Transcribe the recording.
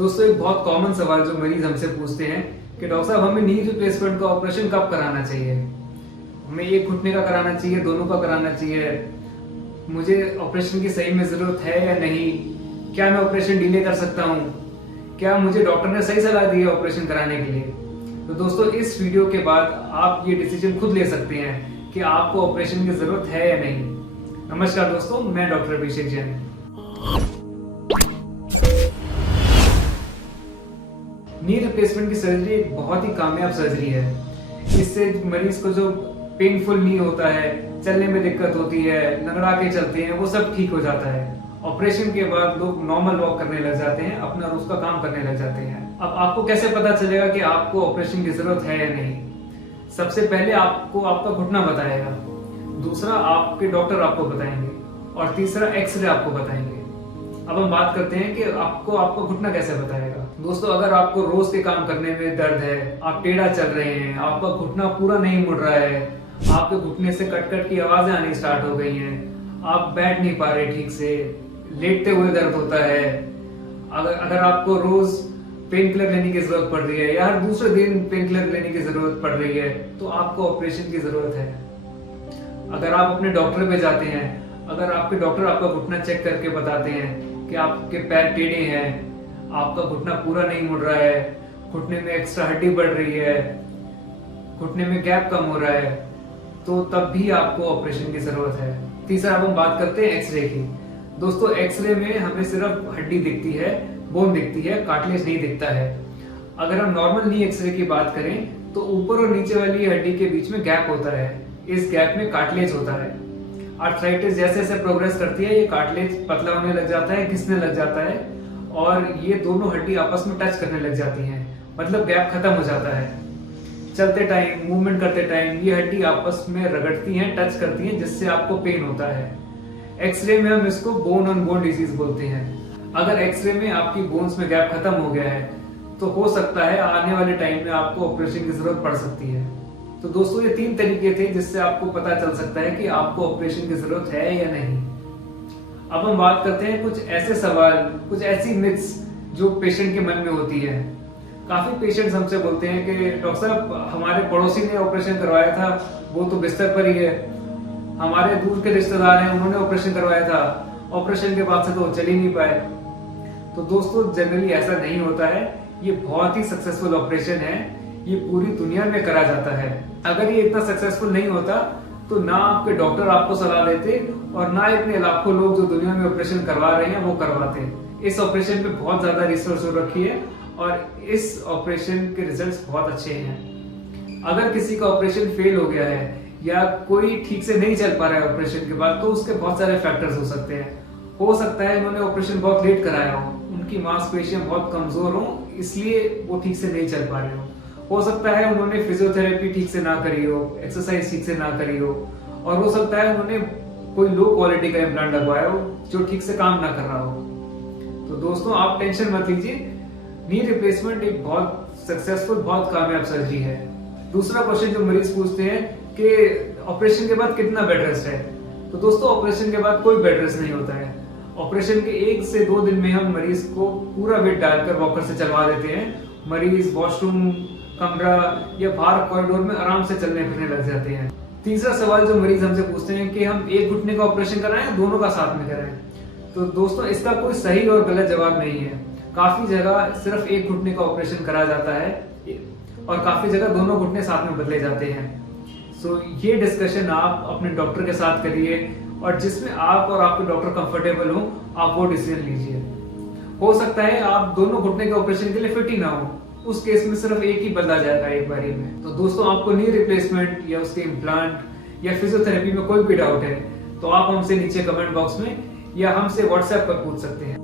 दोस्तों एक बहुत कॉमन सवाल जो मरीज हमसे पूछते हैं कि डॉक्टर साहब हमें नी रिप्लेसमेंट का ऑपरेशन कब कराना चाहिए। हमें एक घुटने का कराना चाहिए, दोनों का कराना चाहिए, मुझे ऑपरेशन की सही में जरूरत है या नहीं, क्या मैं ऑपरेशन डिले कर सकता हूँ, क्या मुझे डॉक्टर ने सही सलाह दी है ऑपरेशन कराने के लिए। तो दोस्तों इस वीडियो के बाद आप ये डिसीजन खुद ले सकते हैं कि आपको ऑपरेशन की जरूरत है या नहीं। नमस्कार दोस्तों, मैं डॉक्टर अभिषेक जैन। नी रिप्लेसमेंट की सर्जरी एक बहुत ही कामयाब सर्जरी है। इससे मरीज को जो पेनफुल नी होता है, चलने में दिक्कत होती है, लंगड़ा के चलते हैं, वो सब ठीक हो जाता है। ऑपरेशन के बाद लोग नॉर्मल वॉक करने लग जाते हैं, अपना रोज का काम करने लग जाते हैं। अब आपको कैसे पता चलेगा कि आपको ऑपरेशन की जरूरत है या नहीं? सबसे पहले आपको आपका घुटना बताएगा, दूसरा आपके डॉक्टर आपको बताएंगे और तीसरा एक्सरे आपको बताएंगे। अब हम बात करते हैं कि आपको आपका घुटना कैसे बताएगा। दोस्तों अगर आपको रोज के काम करने में दर्द है, आप टेढ़ा चल रहे हैं, आपका घुटना पूरा नहीं मुड़ रहा है, आपके घुटने से कट कट की आवाजें आनी स्टार्ट हो गई हैं, आप बैठ नहीं पा रहे ठीक से, लेटते हुए दर्द होता है, अगर आपको रोज पेन किलर लेने की जरूरत पड़ रही है या हर दूसरे दिन पेन किलर लेने की जरूरत पड़ रही है, तो आपको ऑपरेशन की जरूरत है। अगर आप अपने डॉक्टर पे जाते हैं, अगर आपके डॉक्टर आपका घुटना चेक करके बताते हैं कि आपके पैर टेढ़े हैं, आपका घुटना पूरा नहीं मुड़ रहा है, घुटने में एक्स्ट्रा हड्डी बढ़ रही है, घुटने में गैप कम हो रहा है, तो तब भी आपको ऑपरेशन की जरूरत है। तीसरा अब हम बात करते हैं एक्सरे की। दोस्तों एक्सरे में हमें सिर्फ हड्डी दिखती है, बोन दिखती है, कार्टिलेज नहीं दिखता है। अगर हम नॉर्मल नी एक्सरे की बात करें तो ऊपर और नीचे वाली हड्डी के बीच में गैप होता है, इस गैप में कार्टिलेज होता है। आर्थराइटिस जैसे जैसे प्रोग्रेस करती है ये कार्टिलेज पतला होने लग जाता है, घिसने लग जाता है और ये दोनों हड्डी आपस में टच करने लग जाती हैं, मतलब गैप खत्म हो जाता है। चलते टाइम, मूवमेंट करते टाइम ये हड्डी आपस में रगड़ती हैं, टच करती हैं, जिससे आपको पेन होता है। एक्सरे में हम इसको बोन ऑन बोन डिजीज बोलते हैं। अगर एक्सरे में आपकी बोन्स में गैप खत्म हो गया है तो हो सकता है आने वाले टाइम में आपको ऑपरेशन की जरूरत पड़ सकती है। तो दोस्तों ये 3 तरीके थे जिससे आपको पता चल सकता है कि आपको ऑपरेशन की जरूरत है या नहीं। अब हम बात करते हैं कुछ ऐसे सवाल, कुछ ऐसी मिथ्स जो पेशेंट के मन में होती है। काफी पेशेंट्स हमसे बोलते हैं कि डॉक्टर साहब हमारे पड़ोसी ने ऑपरेशन करवाया था, वो तो बिस्तर पर ही है, हमारे दूर के रिश्तेदार हैं उन्होंने ऑपरेशन करवाया था, ऑपरेशन के बाद से तो चल ही नहीं पाए। तो दोस्तों जनरली ऐसा नहीं होता है, ये बहुत ही सक्सेसफुल ऑपरेशन है, ये पूरी दुनिया में करा जाता है। अगर ये इतना सक्सेसफुल नहीं होता तो ना आपके डॉक्टर आपको सलाह देते और ना इतने लाखों लोग जो दुनिया में ऑपरेशन करवा रहे हैं वो करवाते। इस ऑपरेशन पे बहुत ज्यादा रिसर्च हो रखी है और इस ऑपरेशन के रिजल्ट्स बहुत अच्छे हैं। अगर किसी का ऑपरेशन फेल हो गया है या कोई ठीक से नहीं चल पा रहा है ऑपरेशन के बाद, तो उसके बहुत सारे फैक्टर्स हो सकते हैं। हो सकता है उन्होंने ऑपरेशन बहुत लेट कराया हो, उनकी मांसपेशियां बहुत कमजोर हो, इसलिए वो ठीक से नहीं चल पा रहे हो सकता है उन्होंने फिजियोथेरेपी ठीक से ना करी हो, एक्सरसाइज ठीक से ना करी हो, और हो सकता है उन्होंने कोई लो क्वालिटी का इम्प्लांट लगवाया हो जो ठीक से काम ना कर रहा हो। तो दोस्तों आप टेंशन मत लीजिए, नी रिप्लेसमेंट एक बहुत सक्सेसफुल, बहुत कामयाब सर्जरी है। दूसरा क्वेश्चन जो मरीज पूछते हैं कि ऑपरेशन के बाद कितना बेड रेस्ट है, तो दोस्तों ऑपरेशन के बाद कोई बेड रेस्ट नहीं होता है। ऑपरेशन के 1 से 2 दिन में हम मरीज को पूरा बेड डालकर वॉकर से चलवा देते हैं। मरीज वॉशरूम, कमरा या बाहर कॉरिडोर में आराम से चलने फिरने लग जाते हैं। तीसरा सवाल जो मरीज हमसे पूछते हैं कि हम एक घुटने का ऑपरेशन कराएं, दोनों का साथ में कराएं, तो दोस्तों इसका कोई सही और गलत जवाब नहीं है। काफी जगह सिर्फ एक घुटने का ऑपरेशन करा जाता है और काफी जगह दोनों घुटने साथ में बदले जाते हैं। सो ये डिस्कशन आप अपने डॉक्टर के साथ करिए और जिसमें आप और आपके डॉक्टर कंफर्टेबल हो आप वो डिसीजन लीजिए। हो सकता है आप दोनों घुटने के ऑपरेशन के लिए फिट ही ना हो, उस केस में सिर्फ एक ही बदला जाता है एक बारी में। तो दोस्तों आपको नी रिप्लेसमेंट या उसके इम्प्लांट या फिजियोथेरेपी में कोई भी डाउट है तो आप हमसे नीचे कमेंट बॉक्स में या हमसे व्हाट्सएप पर पूछ सकते हैं।